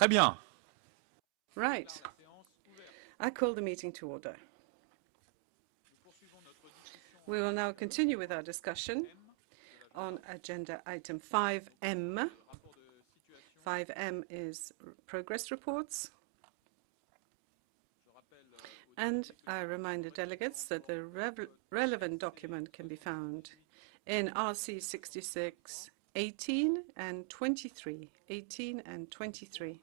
Très bien. Right. I call the meeting to order. We will now continue with our discussion on agenda item 5M. 5M is progress reports. And I remind the delegates that the relevant document can be found in RC66 18 and 23. 18 and 23.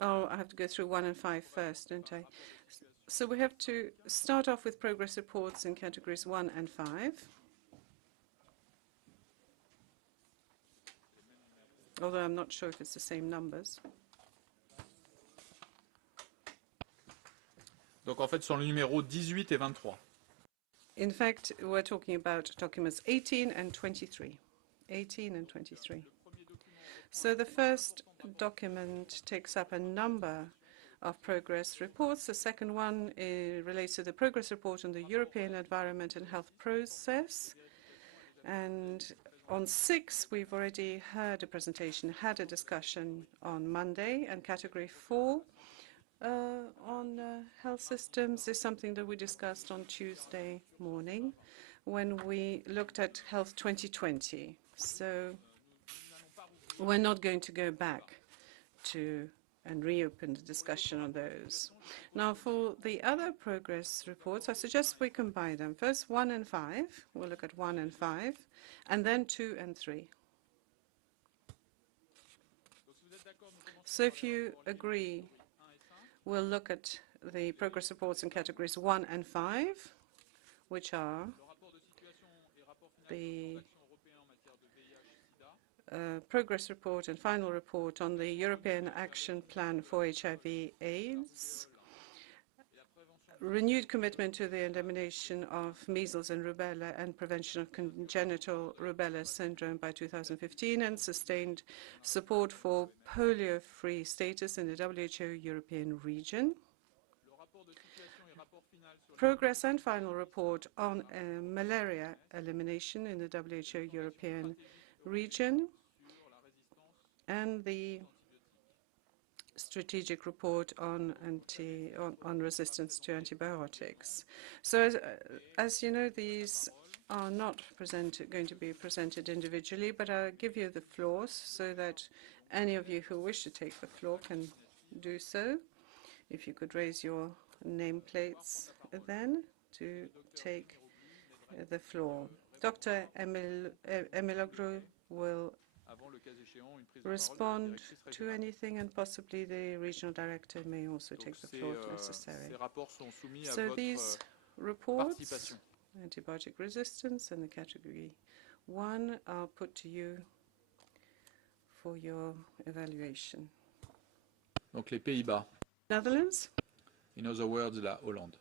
Oh, I have to go through 1 and 5 first, don't I? So we have to start off with progress reports in categories 1 and 5. Although I'm not sure if it's the same numbers. Donc en fait, sur le numéro 18 et 23. In fact, we're talking about documents 18 and 23. 18 and 23. So the first document takes up a number of progress reports. The second one relates to the progress report on the European Environment and Health Process. And on 6, we've already heard a presentation, had a discussion on Monday. And category 4 on health systems is something that we discussed on Tuesday morning when we looked at Health 2020. So we're not going to go back to and reopen the discussion on those. Now, for the other progress reports, I suggest we combine them. First, 1 and 5. We'll look at 1 and 5, and then 2 and 3. So if you agree, we'll look at the progress reports in categories 1 and 5, which are the progress report and final report on the European Action Plan for HIV/AIDS, renewed commitment to the elimination of measles and rubella and prevention of congenital rubella syndrome by 2015, and sustained support for polio-free status in the WHO European region. Progress and final report on malaria elimination in the WHO European region, and the strategic report on resistance to antibiotics. So as you know, these are not going to be presented individually, but I'll give you the floors so that any of you who wish to take the floor can do so. If you could raise your nameplates then to take the floor. Dr. Emiloglu will respond to anything, and possibly the regional director may also take the floor if necessary. So these reports, antibiotic resistance and the category 1, are put to you for your evaluation. Donc les Pays-Bas. Netherlands. In other words, la Hollande.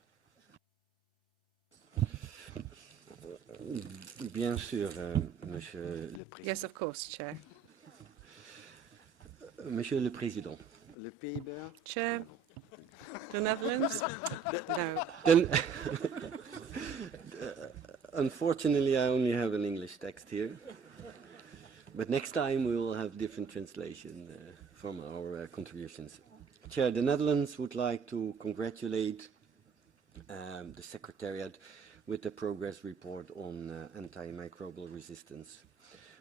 Bien sûr, Monsieur le Président. Yes, of course, Chair. Monsieur le Président. Le Pays-Bas. Chair. The Netherlands? No. Then, unfortunately, I only have an English text here. But next time we will have different translation from our contributions. Chair, the Netherlands would like to congratulate the Secretariat with the progress report on antimicrobial resistance.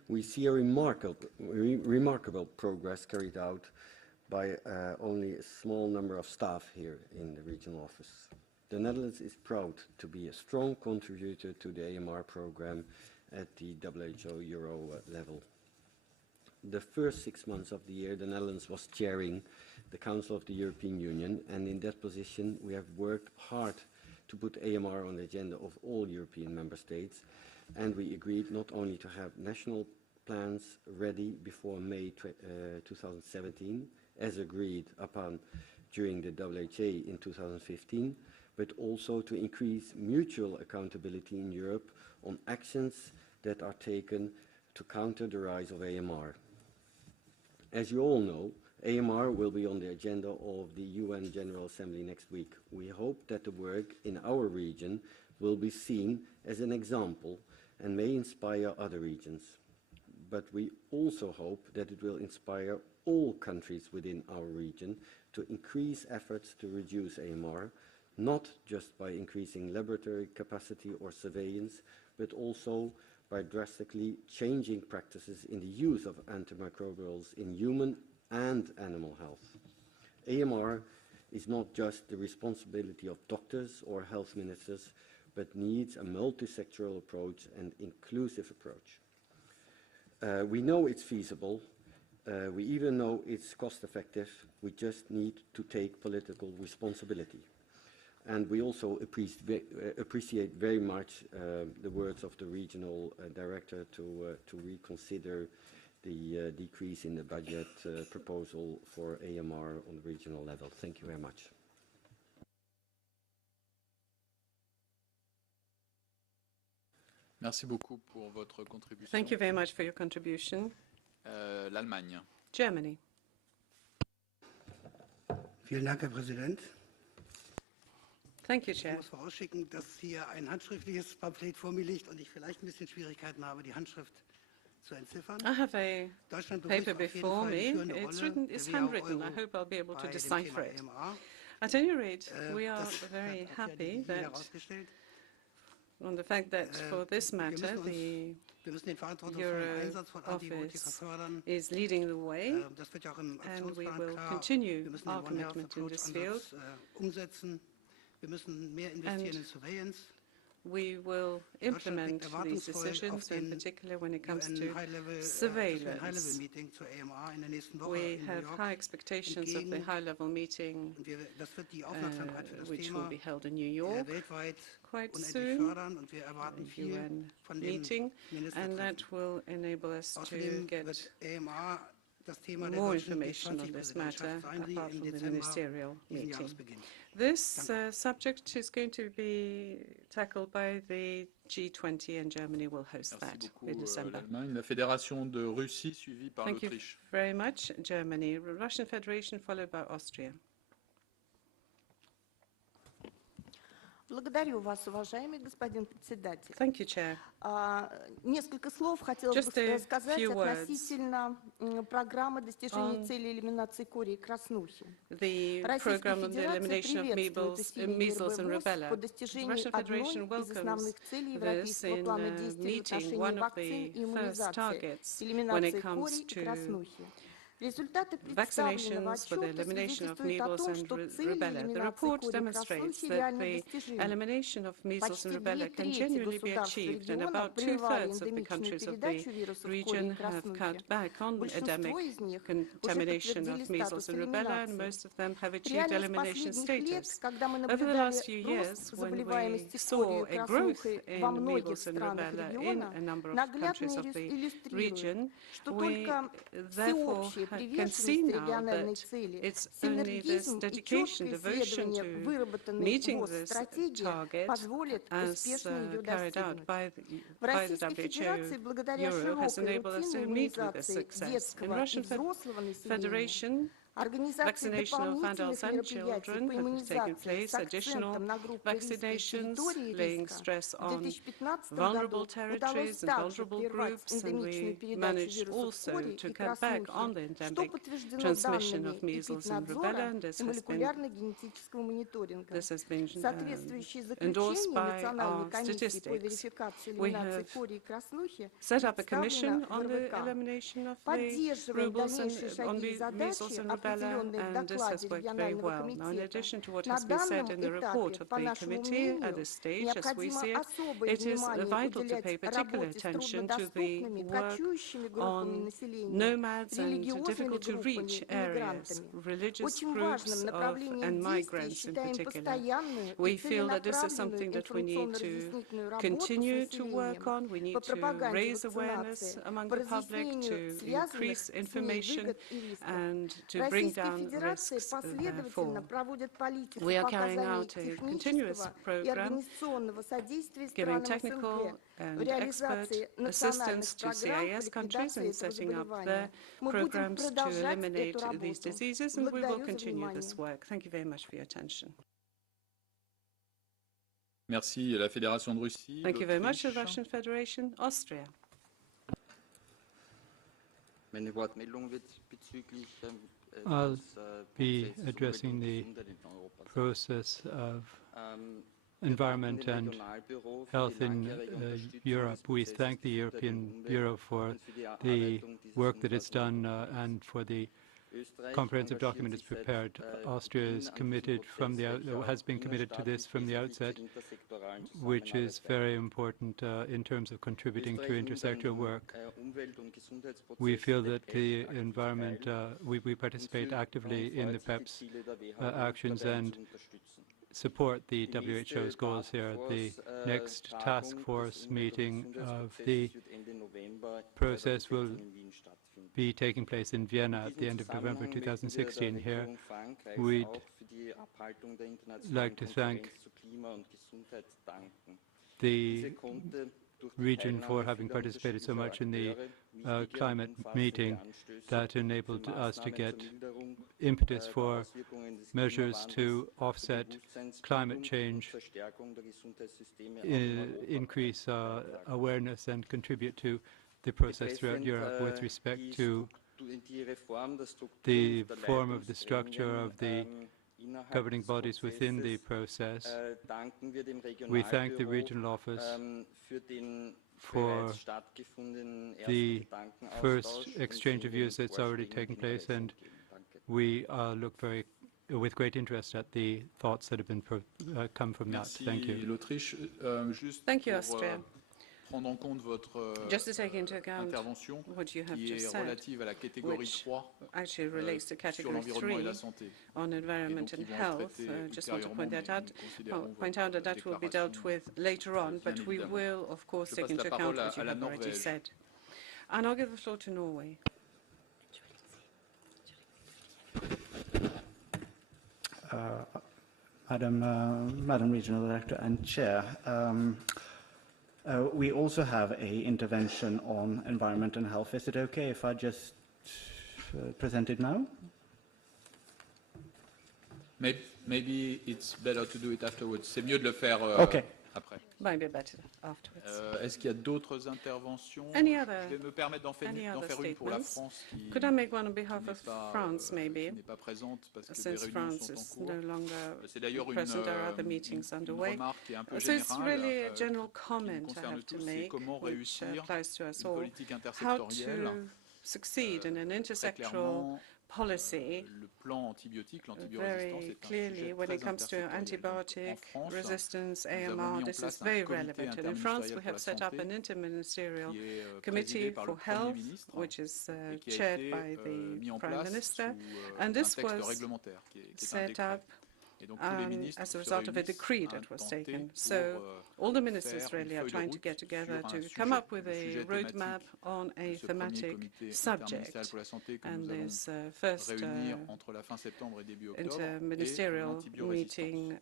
We see a remarkable progress carried out by only a small number of staff here in the regional office. The Netherlands is proud to be a strong contributor to the AMR program at the WHO Euro level. The first 6 months of the year, the Netherlands was chairing the Council of the European Union, and in that position we have worked hard to put AMR on the agenda of all European member states, and we agreed not only to have national plans ready before May 2017, as agreed upon during the WHA in 2015, but also to increase mutual accountability in Europe on actions that are taken to counter the rise of AMR. As you all know, AMR will be on the agenda of the UN General Assembly next week. We hope that the work in our region will be seen as an example and may inspire other regions. but we also hope that it will inspire all countries within our region to increase efforts to reduce AMR, not just by increasing laboratory capacity or surveillance, but also by drastically changing practices in the use of antimicrobials in human and animal health. AMR is not just the responsibility of doctors or health ministers, but needs a multi-sectoral approach and inclusive approach. We know it's feasible. We even know it's cost-effective. We just need to take political responsibility. And we also appreciate very much the words of the regional director to reconsider the decrease in the budget proposal for AMR on the regional level. Thank you very much. Merci beaucoup pour votre contribution. Thank you very much for your contribution. L'Allemagne. Germany. Vielen Dank, Herr Präsident. Thank you, Ich Chair. muss vorausschicken, dass hier ein handschriftliches Pamphlet vor mir liegt und ich vielleicht ein bisschen Schwierigkeiten habe, die Handschrift zu entziffern. I have a Deutschland paper begrüßt auf jeden before Fall die me. führende It's Rolle written, der it's WHO handwritten. I hope I'll be able to bei dem decipher Thema it. AMR. At any rate, we are Das very hat ja happy die that herausgestellt. on the fact that for this matter, Wir müssen den verantwortungsvollen Einsatz von Antibiotika Office fördern. is leading the way, Das wird ja auch im and we Aktionsplan will klar. continue Wir müssen our den One Health commitment in Approach this field. Ansatz umsetzen. Wir müssen mehr investieren in Surveillance. We will implement these decisions, in particular when it comes to surveillance. Meeting zur AMR in der nächsten Woche We in New have York high expectations of the high-level meeting, und das wird die Aufmerksamkeit für das which will Thema be held in New York weltweit quite unendlich soon, fördern und wir erwarten viel UN von den meeting, and Ministertreffen. that will enable us to Außerdem get wird AMR das Thema der more deutschen information on this matter, G20-Präsidentschaft sein, die apart im from the Dezember ministerial diesen meeting. Jahres beginnt. This subject is going to be tackled by the G20, and Germany will host Merci that beaucoup, in December. l'Allemagne. La Fédération de Russie suivie par Thank you l'Autriche. very much, Germany. Russian Federation, followed by Austria. Благодарю вас, уважаемый господин председатель. Thank you, Chair. Несколько слов хотела Just бы a сказать few words относительно программы достижения цели элиминации кори и краснухи. The Российская program on the Федерация elimination of приветствует усилия measles and ЕРБВОС rubella. по The достижению Russian одной Federation из welcomes основных целей this Европейского in плана действий в meeting отношении one of вакцин the и first иммунизации, targets when элиминации it кори comes и to краснухи. Результаты представленного vaccinations for the отчета elimination of свидетельствуют о measles том, and что цели rubella. The элиминации report кори и demonstrates краснухи that реально the достижимы. elimination of measles Почти and rubella can 2/3 genuinely be государств и achieved, and регионов about прерывали two-thirds of the эндемичную countries of the передачу вирусов кори region и have краснухи. cut back on endemic Большинство из них уже contamination подтвердили of measles статус and rubella, and элиминации. most of them have achieved Реальность elimination последних лет, status. когда мы Over the наблюдали last few рост years, when we заболеваемости saw корью и a growth краснухой во in многих measles and странах rubella in региона, a number of наглядно countries of the иллюстрирует, region, что we только therefore всеобщая can see приверженность now региональной that цели, it's only this синергизм и dedication, четкое devotion исследование to выработанной meeting ВОЗ this стратегии target позволят as успешно ее carried out достигнуть. by В the Российской Федерации WHO благодаря Euro has широкой enabled us рутинной to meet with this иммунизации success. In детского и Russian взрослого населения, Federation, организации vaccination of adults дополнительных and мероприятий children по have taken иммунизации place, с акцентом additional на группы риска и vaccinations, территории laying риска. stress В on 2015 vulnerable году удалось territories and также vulnerable прервать groups, and эндемичную we передачу managed вирусов also кори to и cut back on the краснухи, что endemic подтверждено transmission данными of measles and rubella, Эпиднадзора and this и has been молекулярно-генетического мониторинга. This has been Соответствующие endorsed заключения by Национальной our комиссии по statistics. верификации We элиминации have кори и краснухи set up a представлено commission в on the РВК. elimination of the Поддерживаем rubles дальнейшие and on шаги и the measles задачи, and rubella, определенные в and this has докладе worked very регионального well. Now, in комитета. addition to what На has been said данном in the report этапе, of по the нашему committee at мнению, this stage, as we необходимо see it, особое it is внимание vital to pay уделять particular работе с attention to the труднодоступными, work кочующими группами on населения, nomads and религиозными difficult-to-reach группами, areas, иммигрантами. religious Очень groups важным of направлением and действий migrants in считаем particular. постоянную и We feel that this is целенаправленную something that we need to информационно-разъяснительную работу с continue to work населением on. We по need to пропаганде raise awareness вакцинации, among по the public, разъяснению to связанных increase с ней information выгод и рисков. and to bring Российская down Федерация risks последовательно therefore. проводит политику We are по carrying оказанию out a continuous технического и program организационного содействия giving странам technical СНГ в and expert реализации национальных assistance to программ по CIS countries in ликвидации этого setting up their заболевания. Мы будем programs to продолжать eliminate эту these работу. diseases, and we will Благодарю за continue внимание. this work. Thank you very much for your attention. Merci, la Fédération de Russie. Thank you very much, the l'Autriche. Russian Federation, Austria. I'll be addressing the process of environment and health in Europe. We thank the European Bureau for the work that it's done and for the comprehensive document it's prepared. Austria is committed has been committed to this from the outset, which is very important in terms of contributing to intersectoral work. We feel that the environment, we participate actively in the PEP's actions and support the WHO's goals here. The next task force meeting of the process will be taking place in Vienna at the end of November 2016. Here, we'd like to thank the region for having participated so much in the climate meeting that enabled us to get impetus for measures to offset climate change, increase awareness, and contribute to the process throughout Europe with respect to the form of the structure of the governing bodies within the process. We thank the regional office for the first exchange of views that's already taken place, and we look with great interest at the thoughts that have been come from that. Thank you. Thank you, Austria. Prendre en compte votre Just to take into account intervention what you have qui just est said, relative à la catégorie which 3 actually relates to sur category l'environnement et 3 la santé. on environment and health. Just want to point that out. That will be dealt with later on, but we will, of course, take into account what you have already said. And I'll give the floor to Norway. Madam Regional Director and Chair, we also have an intervention on environment and health. Is it okay if I just present it now? Maybe it's better to do it afterwards. C'est mieux de le faire après. Maybe better afterwards. Est-ce qu'il y a d'autres interventions? Any other, Je vais me permettre d'en faire une pour la France qui Could I make one on behalf of France, maybe? n'est pas présente parce que des Since réunions France sont en is cours. no longer C'est d'ailleurs present, there are other meetings une underway. remarque qui est un peu So it's générale really a qui general nous comment I concerne have to tous, c'est make, comment which réussir applies to us une all. politique How intersectorielle. to succeed in an Très intersectoral clairement, policy. le plan antibiotique, Very l'antibiorésistance est un clearly, sujet when très it comes to intersectoriel. antibiotic Donc, en France, resistance, nous avons AMR, mis en this is place un very comité relevant. And in France, we interministériel pour la have set up santé an interministerial qui est committee présidé par for le Premier health, ministre which is et qui a chaired été by the mis en Prime place Minister. sous And un this texte was réglementaire qui est un set décret. up Et donc tous les ministres as a se result of a réunissent decree à that was tenter taken. pour, So all the ministers faire une really are feuille de trying to route get together sur un to sujet. come up with Le a sujet roadmap thématique on a de ce premier thematic comité subject. interministériel pour la santé que And nous allons this first réunir entre la fin septembre et début octobre et interministerial l'antibiorésistance. meeting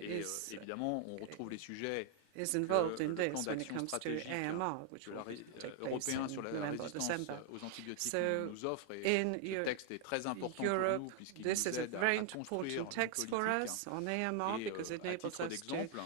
Et évidemment, on retrouve les sujets is involved in le this plan when it d'action comes to stratégique AMR, which will take place européen sur in la November, résistance December. aux antibiotiques So nous offre, et in ce texte est très important Europe, pour nous puisqu'il this nous is a aide very à construire important une text for politique. us on AMR Et because it à enables titre us to d'exemple,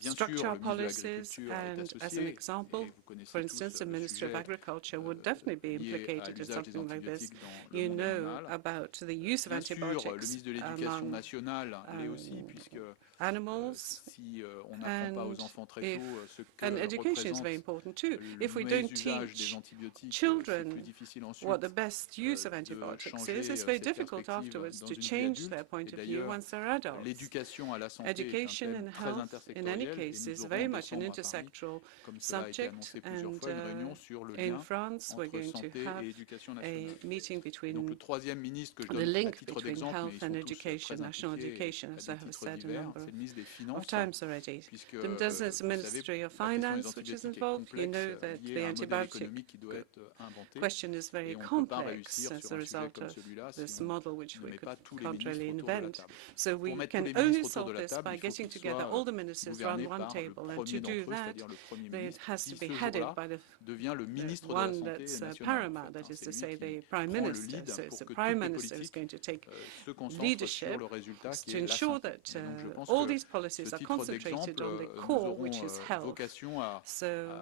bien sûr, structure le our ministre de policies, l'Agriculture est and as an associé, example, et vous connaissez for tous instance, the le Ministry of sujet Agriculture would definitely be lié à implicated in l'usage des something like this. antibiotiques dans le You monde know animal. about the use of Bien sûr, le antibiotics ministre de l'Éducation among nationale l'est aussi, puisque animals, si on n'apprend pas aux enfants très tôt ce que and education is very représente important too. If we le don't usage des teach antibiotiques, c'est children plus difficile what the ensuite best use of de antibiotics changer is, it's very cette difficult perspective afterwards dans to une vie change adulte. their point Et of view d'ailleurs, once they're adults. l'éducation à la santé Education est un and thème très health, in intersectoriel, any et case, nous is aurons very en much an décembre à Paris, intersectoral comme cela a été subject. annoncé plusieurs And fois, une réunion sur le in lien France, we're entre going to santé have et éducation a nationale. meeting Donc le between troisième ministre que je the donne à link titre between d'exemple, mais health ils and sont tous education, très national impliqués education, à as I des have titres said a divers, number c'est le ministre des of Finances, times already. puisque Then there's this vous savez, Ministry of la question des Finance, which is antibiotiques est involved. You know complexe, that liée the à un modèle antibiotic économique qui doit être inventé, question is very et on ne peut pas complex réussir as sur a un sujet result comme of celui-là this si on model which ne we met pas tous les can't really ministres autour de la invent. table. So Pour we mettre tous can les only ministres autour solve de la this table, by il faut getting qu'ils together soient all the ministers around gouvernés one par le table. And to premier do d'entre eux, that, c'est-à-dire le Premier it ministre, has qui to be ce headed jour-là by the devient le ministre de la one Santé that's nationale. paramount, that is C'est to lui say qui the Prime prend le Minister. lead So it's pour the que Prime toutes les Minister who's politiques going to take se concentrent sur leadership le résultat qui to est la ensure santé. that Et donc je pense all these policies are titre concentrated d'exemple, on the nous core, aurons which is health. vocation à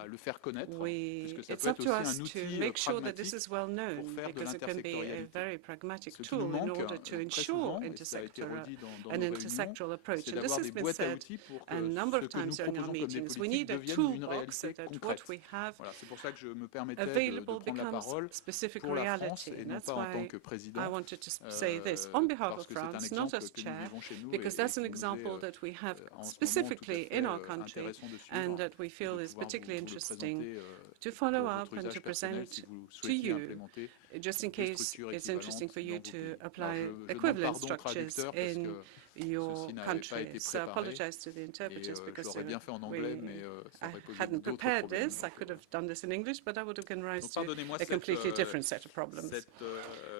le faire connaître, puisque ça It's peut up être to aussi us un to outil make sure that this pragmatique is well pour known, faire de because it can be a l'intersectorialité. very pragmatic Ce qui nous tool in manque order to très ensure souvent, et ça a été redit dans an nos réunions, intersectoral approach. c'est And this d'avoir has des been boîtes à said outils pour a que number ce of que nous times during our proposons comme des meetings. We politiques need a devienne une toolbox so réalité that what concrète. we have Voilà, c'est pour ça que je me permettais de available prendre la becomes parole specific pour la France reality. et And non that's pas en tant why que président, I wanted to say this on behalf parce of que c'est un France, not exemple as que nous chair, vivons chez nous because et that's an qui nous example est that we have en ce moment tout à specifically fait in our country intéressant de and suivre that we et feel de is pouvoir particularly vous le interesting présenter to follow pour up votre and to usage personnel present si vous to souhaitiez you, implémenter just in des case structures it's interesting for you équivalentes dans vos to pays. apply Alors, je demande equivalent pardon aux structures traducteurs parce in que your ceci n'avait pas été country. So I préparé. apologize to the Et interpreters je because l'aurais bien fait en anglais, mais ça I aurait posé hadn't d'autres prepared problèmes. this. I could have done this in English, but I would have given rise Donc to pardonnez-moi a completely different set of problems. cette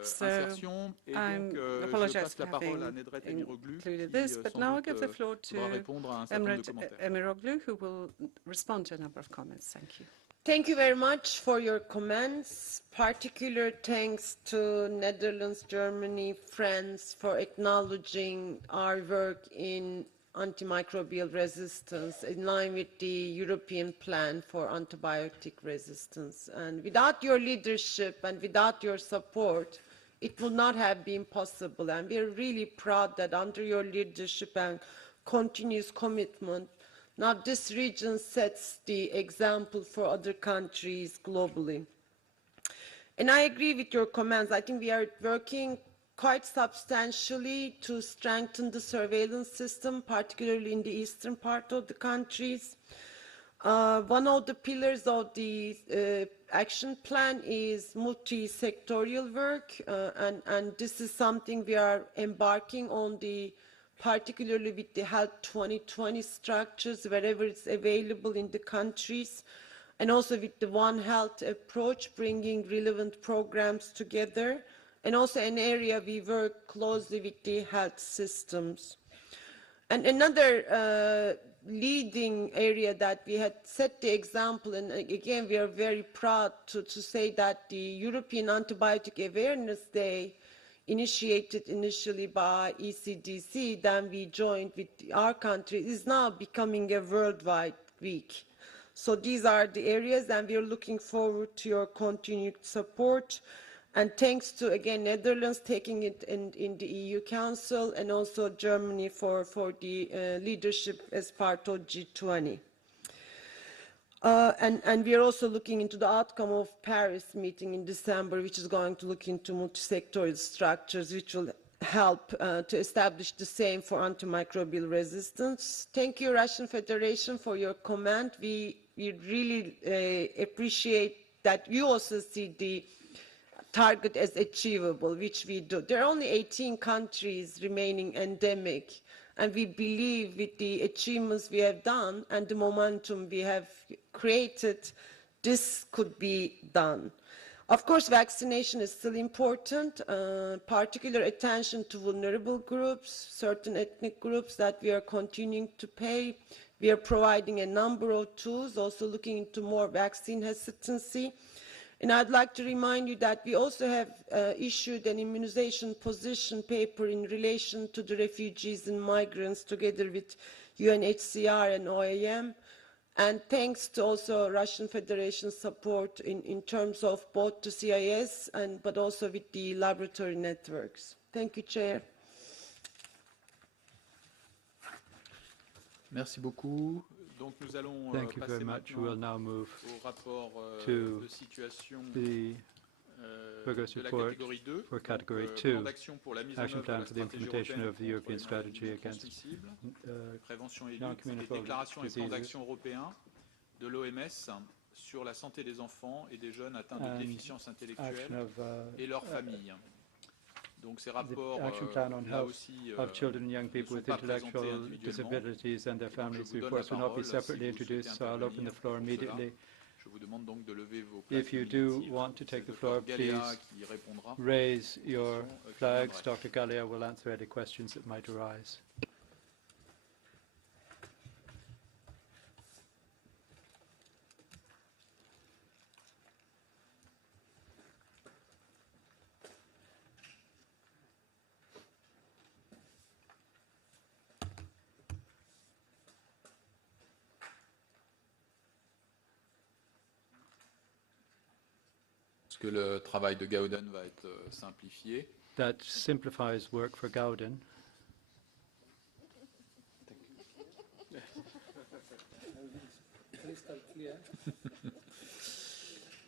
So insertion. Et donc je apologize passe for la parole à having Nedret Emiroglu included qui this, but sans now I doute give the floor doit to répondre à un certain nombre de Emret commentaires. Emiroglu, who will respond to a number of comments. Thank you. Thank you very much for your comments. Particular thanks to Netherlands, Germany, France for acknowledging our work in antimicrobial resistance in line with the European plan for antibiotic resistance. And without your leadership and without your support, it would not have been possible. And we are really proud that under your leadership and continuous commitment, now this region sets the example for other countries globally. And I agree with your comments. I think we are working quite substantially to strengthen the surveillance system, particularly in the eastern part of the countries. One of the pillars of the action plan is multi-sectorial work, and this is something we are embarking on, particularly with the Health 2020 structures, wherever it's available in the countries, and also with the One Health approach, bringing relevant programs together, and also an area we work closely with the health systems. And another leading area that we had set the example, and again we are very proud to say that the European Antibiotic Awareness Day, initiated initially by ECDC, then we joined with our country, is now becoming a worldwide week. So these are the areas, and we are looking forward to your continued support. And thanks to, again, Netherlands taking it in the EU Council, and also Germany for the leadership as part of G20. And we are also looking into the outcome of Paris meeting in December, which is going to look into multi-sectoral structures, which will help to establish the same for antimicrobial resistance. Thank you, Russian Federation, for your comment. We really appreciate that you also see the target as achievable, which we do. There are only 18 countries remaining endemic, and we believe with the achievements we have done and the momentum we have created, this could be done. Of course, vaccination is still important, particular attention to vulnerable groups, certain ethnic groups that we are continuing to pay. We are providing a number of tools, also looking into more vaccine hesitancy. And I'd like to remind you that we also have issued an immunization position paper in relation to the refugees and migrants together with UNHCR and OIM. And thanks to also Russian Federation support in terms of both the CIS but also with the laboratory networks. Thank you, Chair. Merci beaucoup. Donc nous allons passer maintenant au rapport de situation de la catégorie 2, plan d'action pour la mise en œuvre de la stratégie européenne contre les maladies transmissibles, prévention et lutte, et déclaration et plan d'action européen de l'OMS sur la santé des enfants et des jeunes atteints de déficience intellectuelle et leurs familles. Donc ces rapports, là aussi, of children and young people with intellectual disabilities and their families reports will not be separately introduced, so I'll open the floor immediately. Je vous demande donc de lever vos If you do want to take the floor, please raise your flags. Dr. Galea will answer any questions that might arise. Parce que le travail de Gauden va être simplifié. That simplifies work for Gauden.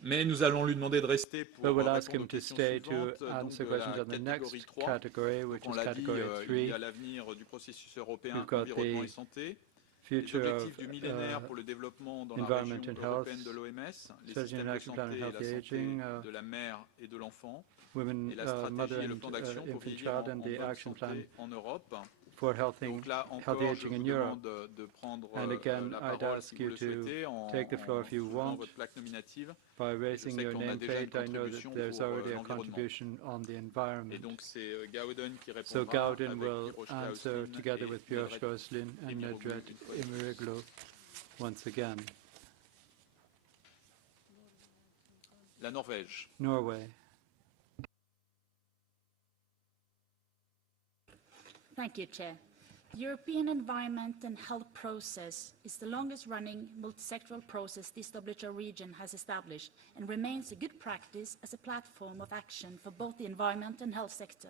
Mais nous allons lui demander de rester pour But we'll répondre ask him aux to questions stay to suivantes. answer Donc, questions la on the next catégorie 3, category, which on is l'a dit, category il y 3. a l'avenir du processus européen We've got environnement et the santé, les future objectifs of du millénaire pour le développement dans la environment région and européenne health, de l'OMS, les strategy systèmes and de action plan santé on et la healthy santé aging, de la mère et de l'enfant, women, et la stratégie mother et le and plan d'action pour infant vieillir child, en and the bonne action plan santé en Europe. for healthy Donc là encore, je aging in vous Europe. demande de prendre And again, la I'd parole ask si vous you le to souhaitez en take the floor if you soulevant want. votre plaque nominative. By Je raising sais your qu'on a déjà une nameplate, I know that contribution there's pour already a l'environnement. contribution on the Et environment. donc c'est Gauden qui So répondra Gauden avec will Pirosh answer Klauslin together et with Pirosh Nedret Goslin and Emiroglu Nedret une fois de plus. Emiroglu once again. La Norvège. Norway. Thank you, Chair. The European Environment and Health Process is the longest-running multi-sectoral process this WHO region has established and remains a good practice as a platform of action for both the environment and health sector.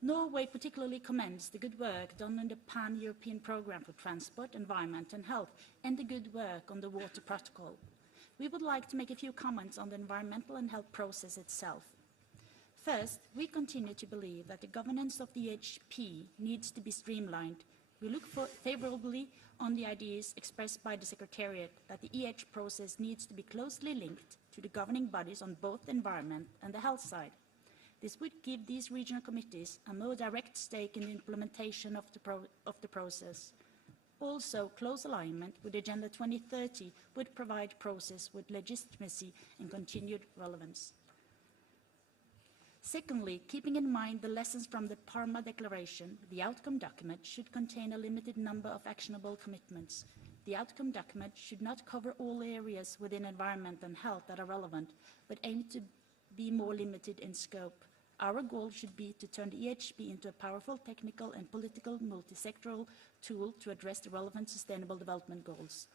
Norway particularly commends the good work done on the Pan-European Programme for Transport, Environment and Health and the good work on the Water Protocol. We would like to make a few comments on the environmental and health process itself. First, we continue to believe that the governance of the EHP needs to be streamlined. We look favorably on the ideas expressed by the Secretariat that the EH process needs to be closely linked to the governing bodies on both the environment and the health side. This would give these regional committees a more direct stake in the implementation of the process. Also, close alignment with Agenda 2030 would provide process with legitimacy and continued relevance. Secondly, keeping in mind the lessons from the Parma Declaration, the outcome document should contain a limited number of actionable commitments. The outcome document should not cover all areas within environment and health that are relevant, but aim to be more limited in scope. Our goal should be to turn the EHP into a powerful technical and political multi-sectoral tool to address the relevant sustainable development goals.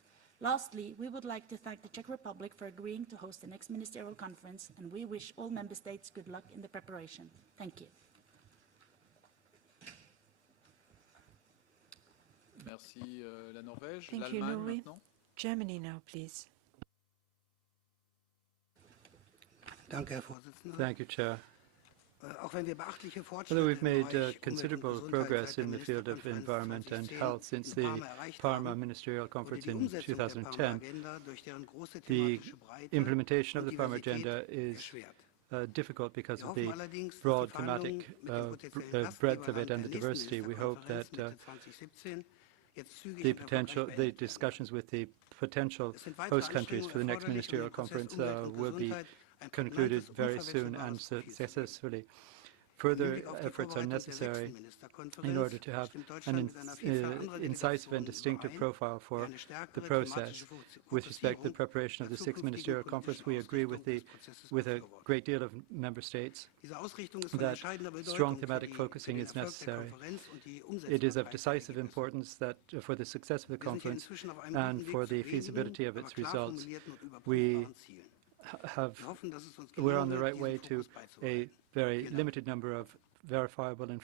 Lastly, we would like to thank the Czech Republic for agreeing to host the next ministerial conference, and we wish all member states good luck in the preparation. Thank you. Merci la Norvège. Thank you, L'Allemagne Norway. maintenant. Germany now, please. Danke, Herr Vorsitzender. Thank you, Chair. Auch wenn wir beachtliche Although Fortschritte we've im made Bereich Umwelt- considerable und progress Gesundheit seit in der the field of Ministerkonferenz environment and 2010 health since in the Parma erreicht Parma haben, Ministerial wurde Conference die in Umsetzung der 2010, Parma-Agenda durch deren große the thematische Breite implementation of und the Parma Diversität Agenda is erschwert. difficult because Wir of hoffen the allerdings, dass broad die Verhandlungen thematic mit dem potenziellen breadth of Gastgeberland it and the der nächsten diversity. We hope that Ministerkonferenz Mitte 2017 jetzt zügig the und erfolgreich beendet werden. discussions with the potential Es sind weitere host countries for the next Anstrengungen ministerial erforderlich, conference um den Prozess will be Umwelt und Gesundheit ein concluded prägnantes, very soon and unverwechselbares Profil zu geben. successfully. Further Hinblick auf die efforts are Vorbereitung der necessary 6. Ministerkonferenz in order to have stimmt an Deutschland mit einer Vielzahl anderer incisive and Delegationen distinctive überein, profile die for eine the stärkere process. thematische With respect to the Fokussierung preparation of der the Sixth zukünftigen Ministerial Conference, politischen we agree with Ausrichtung des Prozesses a befürworten. great deal of member states Diese Ausrichtung ist von that entscheidender strong Bedeutung für thematic den focusing is Erfolg der necessary. Konferenz und die It Umsetzung is der of decisive importance that for the success of the Wir sind hier conference inzwischen auf einem and guten for Weg zu the wenigen, feasibility of aber its klar results. formulierten und We überprüfbaren Zielen. have, Wir hoffen, dass es uns we're on gelingen the wird, right diesen way to Fokus a beizubehalten. very Vielen Dank. limited number of verifiable and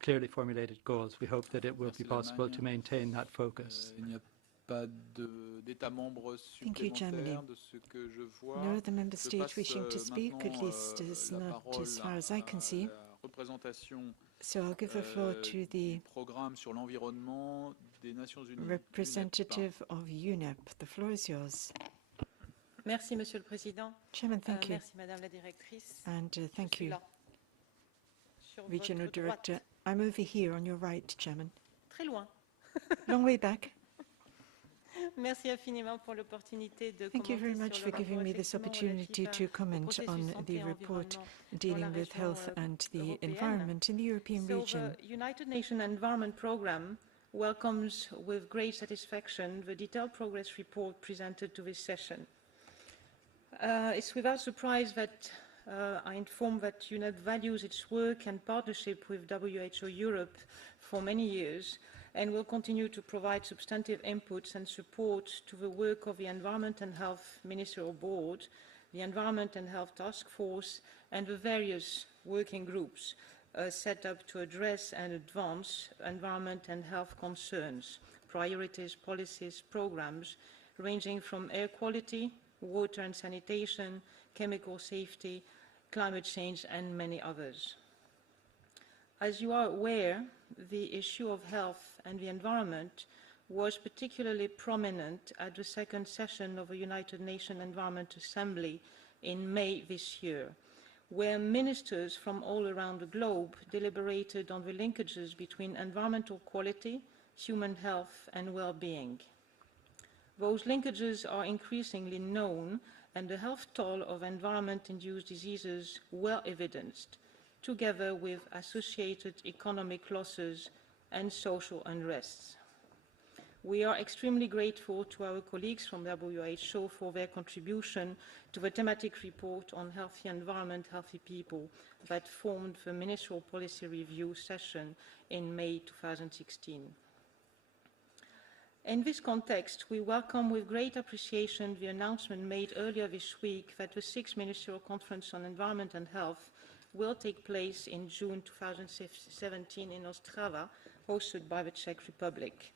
clearly formulated goals. We hope that it will Merci be possible to l'Allemagne. maintain that focus. Il n'y a pas d'États membres Thank you, Germany. supplémentaires de ce que je vois. No other member Je state passe wishing to speak, at maintenant least as la not parole as far as I can see. à la représentation So I'll give the floor to du the programme sur l'environnement des Nations Unies. representative of UNEP. The floor is yours. Merci, Monsieur le Président. Chairman, thank you. Merci, Madame la Directrice. And thank Je suis you, là, sur Regional votre droite. Director. I'm over here on your right, Chairman. Très loin. Long way back. Merci infiniment pour l'opportunité de Thank you very commenter much sur for le giving rapport me this effectivement opportunity relatif to au comment processus on santé the et report environnement dealing dans la with région, health and the européenne. environment in the European So region. the United Nations Environment Programme welcomes with great satisfaction the detailed progress report presented to this session. It's without surprise that I inform that UNEP values its work and partnership with WHO Europe for many years and will continue to provide substantive inputs and support to the work of the Environment and Health Ministerial Board the Environment and Health Task Force, and the various working groups set up to address and advance environment and health concerns, priorities, policies, programs, ranging from air quality, water and sanitation, chemical safety, climate change, and many others. As you are aware, the issue of health and the environment was particularly prominent at the second session of the United Nations Environment Assembly in May this year, where ministers from all around the globe deliberated on the linkages between environmental quality, human health, and well-being. Those linkages are increasingly known, and the health toll of environment-induced diseases well evidenced, together with associated economic losses and social unrests. We are extremely grateful to our colleagues from WHO for their contribution to the thematic report on healthy environment, healthy people that formed the Ministerial Policy Review session in May 2016. In this context, we welcome with great appreciation the announcement made earlier this week that the 6th Ministerial Conference on Environment and Health will take place in June 2017 in Ostrava, hosted by the Czech Republic.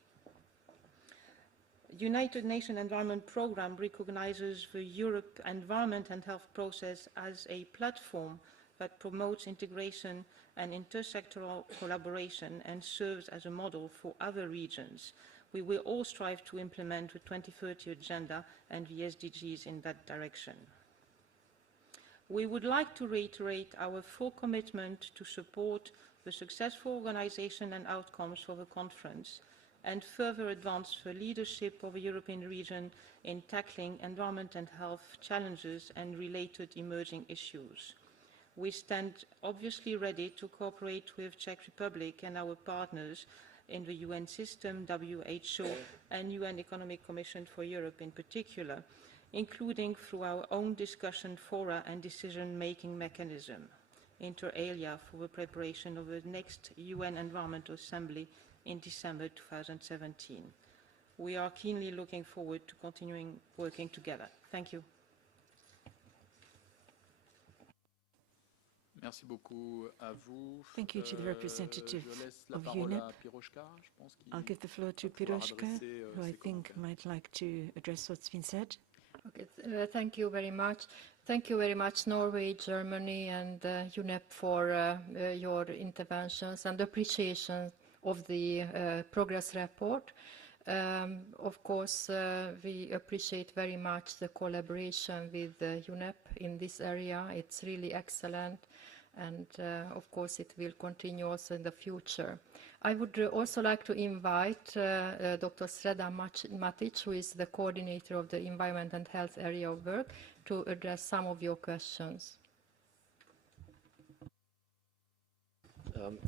The United Nations Environment Programme recognizes the Europe Environment and Health process as a platform that promotes integration and intersectoral collaboration and serves as a model for other regions. We will all strive to implement the 2030 Agenda and the SDGs in that direction. We would like to reiterate our full commitment to support the successful organization and outcomes for the conference and further advance the leadership of the European region in tackling environment and health challenges and related emerging issues. We stand obviously ready to cooperate with Czech Republic and our partners in the UN system, WHO, and UN Economic Commission for Europe in particular, including through our own discussion fora and decision-making mechanism, inter alia, for the preparation of the next UN Environmental Assembly in December 2017. We are keenly looking forward to continuing working together. Thank you. Merci beaucoup à vous. Thank you to the representative of UNEP. I'll give the floor to Piroška, who I think might like to address what's been said. Okay, thank you very much. Thank you very much, Norway, Germany, and UNEP for your interventions and appreciation of the progress report. Of course, we appreciate very much the collaboration with UNEP in this area. It's really excellent, and of course it will continue also in the future. I would also like to invite Dr. Sreda Matic, who is the coordinator of the Environment and Health area of work, to address some of your questions.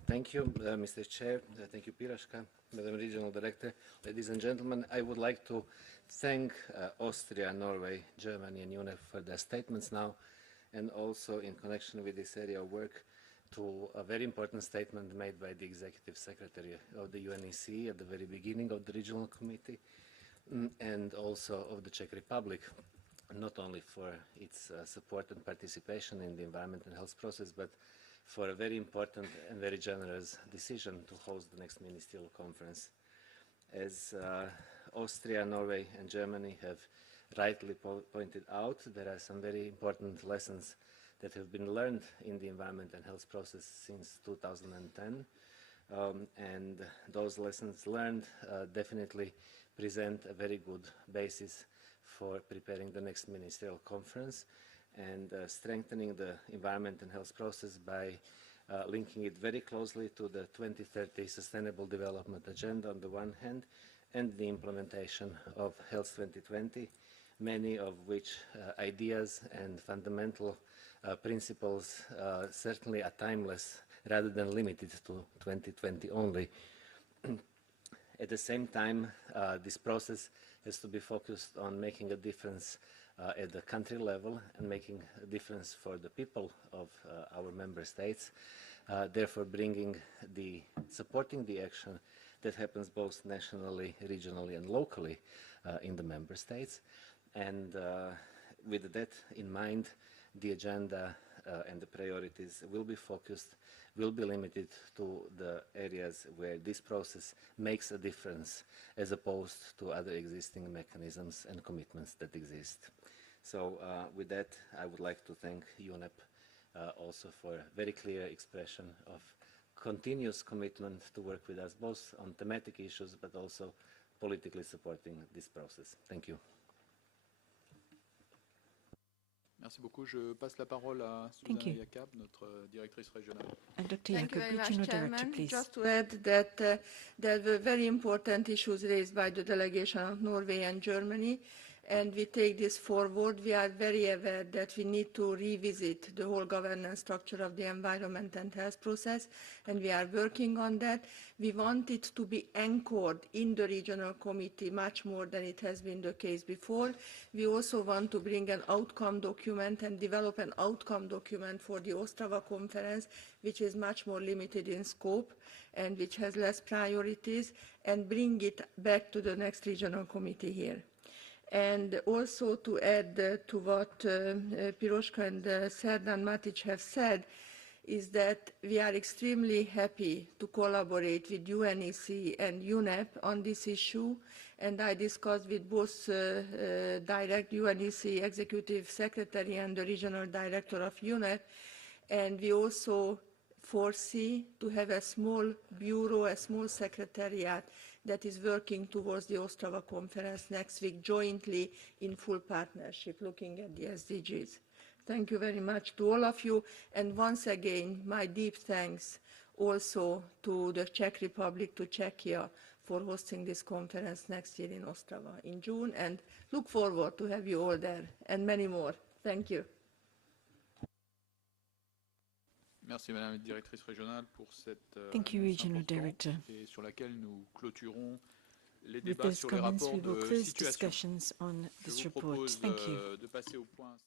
Thank you, Mr. Chair. Thank you, Piroška, Madam Regional Director. Ladies and gentlemen, I would like to thank Austria, Norway, Germany, and UNEP for their statements now, and also in connection with this area of work to a very important statement made by the Executive Secretary of the UNEC at the very beginning of the Regional Committee, and also of the Czech Republic, not only for its support and participation in the environment and health process, but for a very important and very generous decision to host the next ministerial conference. As Austria, Norway, and Germany have rightly pointed out, there are some very important lessons that have been learned in the environment and health process since 2010. And those lessons learned definitely present a very good basis for preparing the next ministerial conference and strengthening the environment and health process by linking it very closely to the 2030 Sustainable Development Agenda on the one hand, and the implementation of Health 2020, many of which ideas and fundamental principles certainly are timeless rather than limited to 2020 only. At the same time, this process has to be focused on making a difference at the country level and making a difference for the people of our member states, therefore supporting the action that happens both nationally, regionally, and locally in the member states. And with that in mind, the agenda and the priorities will be focused, will be limited to the areas where this process makes a difference as opposed to other existing mechanisms and commitments that exist. So with that, I would like to thank UNEP also for a very clear expression of continuous commitment to work with us, both on thematic issues, but also politically supporting this process. Thank you. Merci beaucoup. Je passe la parole à Susanna Jakob, notre directrice régionale. Thank you very much, Chairman. Just to add that there were very important issues raised by the delegation of Norway and Germany, and we take this forward. We are very aware that we need to revisit the whole governance structure of the environment and health process, and we are working on that. We want it to be anchored in the regional committee much more than it has been the case before. We also want to bring an outcome document and develop an outcome document for the Ostrava conference, which is much more limited in scope and which has less priorities, and bring it back to the next regional committee here. And also to add to what Piroshka and Serdan Matic have said, is that we are extremely happy to collaborate with UNEC and UNEP on this issue. And I discussed with both direct UNEC Executive Secretary and the Regional Director of UNEP. And we also foresee to have a small bureau, a small secretariat that is working towards the Ostrava conference next week jointly in full partnership, looking at the SDGs. Thank you very much to all of you. And once again, my deep thanks also to the Czech Republic, to Czechia, for hosting this conference next year in Ostrava in June. And look forward to have you all there and many more. Thank you. Merci Madame la Directrice Régionale pour cette Thank you, Regional Director. et sur laquelle nous clôturons les With débats those sur les comments, rapports we will de close situation. discussions on Je this vous report. propose Thank you. de passer au point